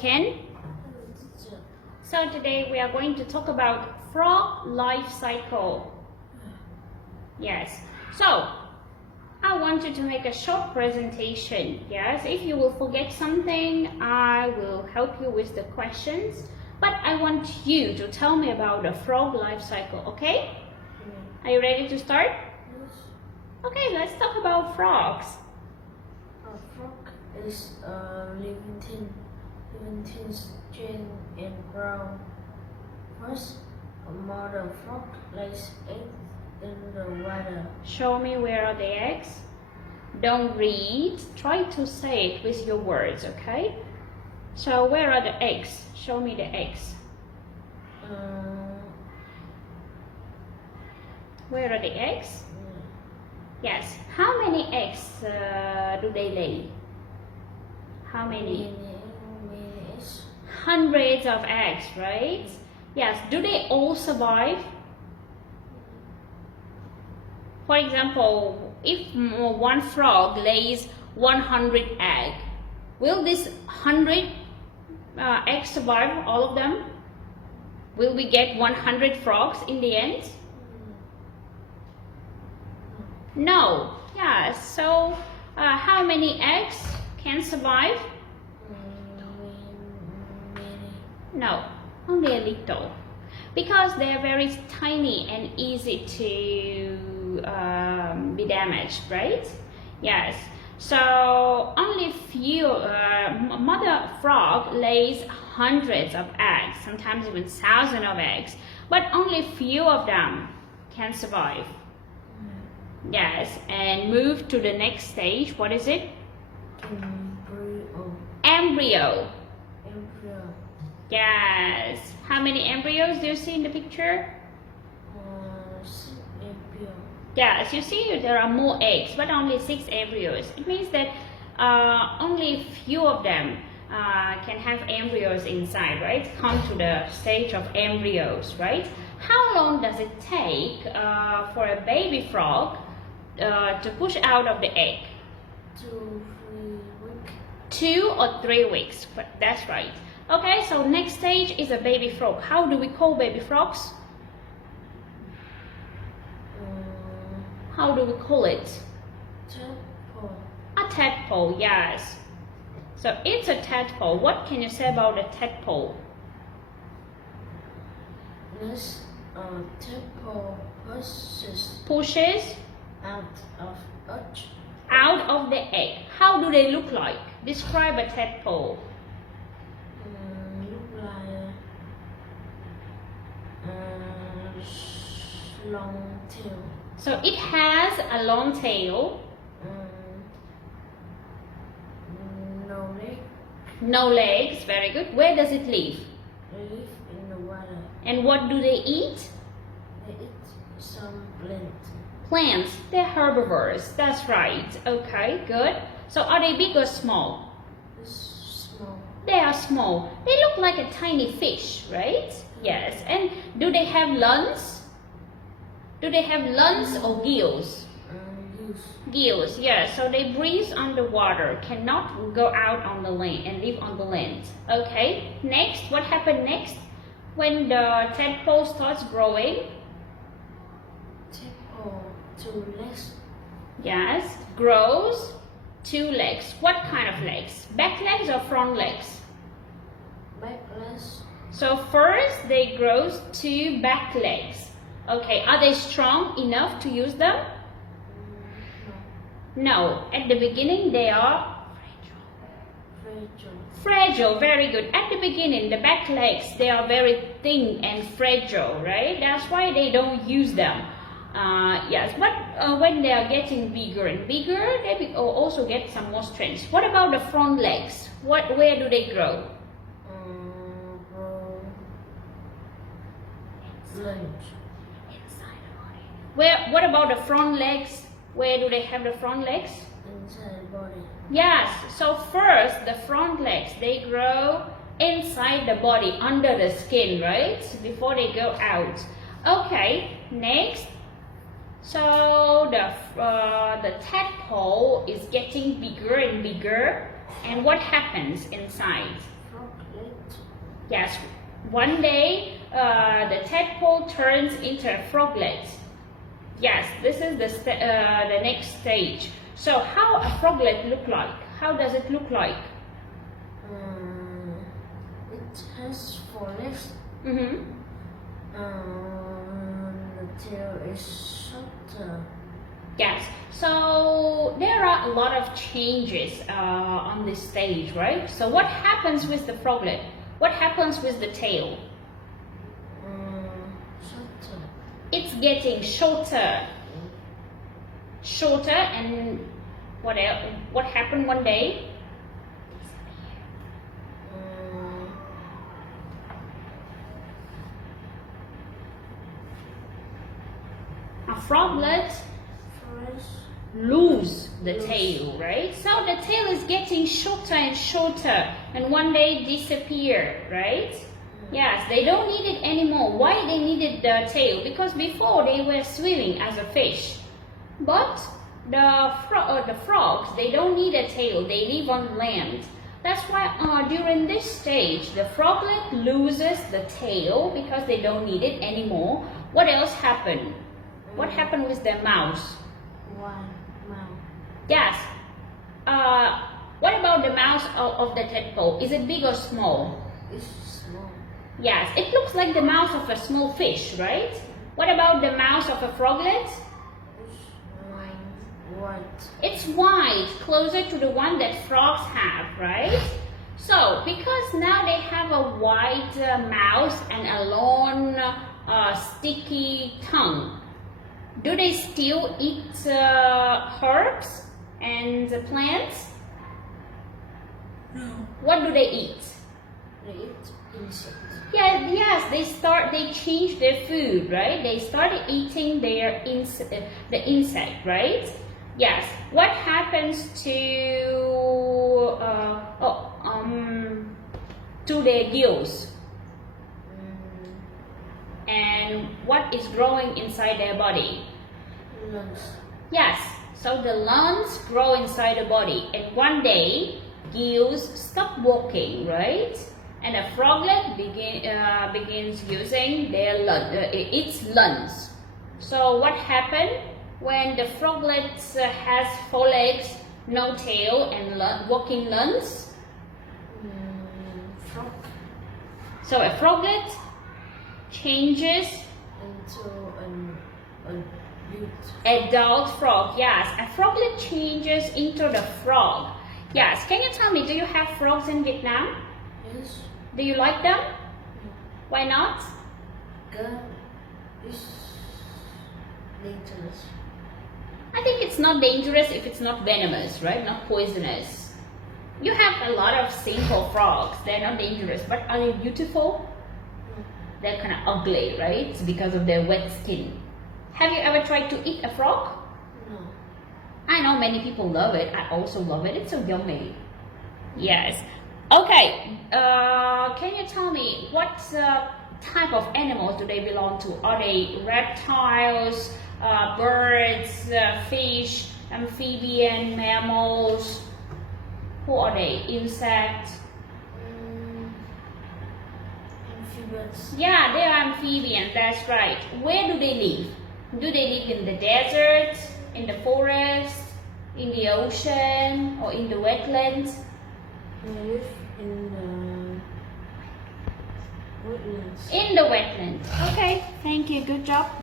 Ken? So today we are going to talk about frog life cycle. Yes. So I want you to make a short presentation. Yes. If you will forget something, I will help you with the questions. But I want you to tell me about the frog life cycle. Okay? Are you ready to start? Yes. Okay. Let's talk about frogs. A frog is a living thing, giant and brown. First, a mother frog lays eggs in the water. Show me where are the eggs. Don't read. Try to say it with your words, okay? So where are the eggs? Show me the eggs. Where are the eggs? Yes. How many eggs do they lay? How many? Eggs. Hundreds of eggs, right? Yes. Do they all survive? For example, if one frog lays 100 eggs, will this 100 eggs survive, all of them? Will we get 100 frogs in the end? No. Yes. So how many eggs can survive? No, only a little. Because they are very tiny and easy to be damaged, right? Yes. So only few, mother frog lays hundreds of eggs, sometimes even thousands of eggs, but only few of them can survive. Yes, and move to the next stage. What is it? Embryo. Yes. How many embryos do you see in the picture? Yes, you see there are more eggs, but only 6 embryos. It means that only few of them can have embryos inside, right? Come to the stage of embryos, right? How long does it take for a baby frog to push out of the egg? 2 3 weeks. 2 or 3 weeks. That's right. Okay, so next stage is a baby frog. How do we call baby frogs? How do we call it? Tadpole. A tadpole, yes. So it's a tadpole. What can you say about a tadpole? This tadpole Pushes out out of the egg. How do they look like? Describe a tadpole. Look like long tail. So it has a long tail. No leg. No legs. Very good. Where does it live? They live in the water. And what do they eat? They eat some plants. Plants. They're herbivores. That's right. Okay, good. So are they big or small? Small. They are small. They look like a tiny fish, right? Yes. And do they have lungs? Do they have lungs or gills? Gills, yes. So they breathe underwater, cannot go out on the land and live on the land. Okay. Next, what happened next? When the tadpole starts growing? Tadpole 2 legs. Yes. Grows 2 legs. What kind of legs? Back legs or front legs? Back legs. So first they grow 2 back legs. Okay, are they strong enough to use them? No. At the beginning they are fragile. Very good. At the beginning, the back legs, they are very thin and fragile, right? That's why they don't use them. Yes, but when they are getting bigger and bigger, they also get some more strength. What about the front legs? Where do they grow? Inside the body. What about the front legs? Where do they have the front legs? Inside the body. Yes. So first, the front legs, they grow inside the body, under the skin, right? Before they go out. Okay. Next. So the tadpole is getting bigger and bigger. And what happens inside? Frog Yes, one day the tadpole turns into a froglet. Yes, this is the next stage. So how a froglet look like? How does it look like? It has 4 legs. Mm-hmm. The tail is shorter. Yes, so there are a lot of changes on this stage, right? So what happens with the froglet? What happens with the tail? Shorter. It's getting shorter. Shorter, and what else? What happened one day? A froglet lose the tail, right? So the tail is getting shorter and shorter, and one day disappear, right? Yes, they don't need it anymore. Why they needed the tail? Because before they were swimming as a fish, but the frogs, they don't need a tail. They live on land. That's why during this stage, the froglet loses the tail because they don't need it anymore. What else happened? What happened with the mouse? One mouth. Yes. What about the mouth of the tadpole? Is it big or small? It's small. Yes, it looks like the mouth of a small fish, right? What about the mouth of a froglet? It's white. It's white, closer to the one that frogs have, right? So, because now they have a white mouth and a long, sticky tongue, do they still eat herbs and plants? No. What do they eat? They eat insects. Yeah, yes, they change their food, right? They started eating the insect, right? Yes. What happens to their gills? And what is growing inside their body? Lungs. Yes, so the lungs grow inside the body, and one day gills stop working, right? And a froglet begins using its lungs. So what happened when the froglet has 4 legs, no tail, and working lungs? Frog. So a froglet changes Into an adult frog. Yes, a froglet changes into the frog. Yes, can you tell me, do you have frogs in Vietnam? Yes. Do you like them? Why not? Girl is dangerous. I think it's not dangerous if it's not venomous, right? Not poisonous. You have a lot of simple frogs. They're not dangerous, but are they beautiful? They're kind of ugly, right? Because of their wet skin. Have you ever tried to eat a frog? No. I know many people love it. I also love it. It's so yummy. Yes. Okay. Can you tell me what type of animals do they belong to? Are they reptiles, birds, fish, amphibian, mammals? Who are they? Insects? Amphibians. Yeah, they are amphibians. That's right. Where do they live? Do they live in the desert, in the forest, in the ocean, or in the wetlands? They live in the wetlands. In the wetlands. Okay, thank you. Good job.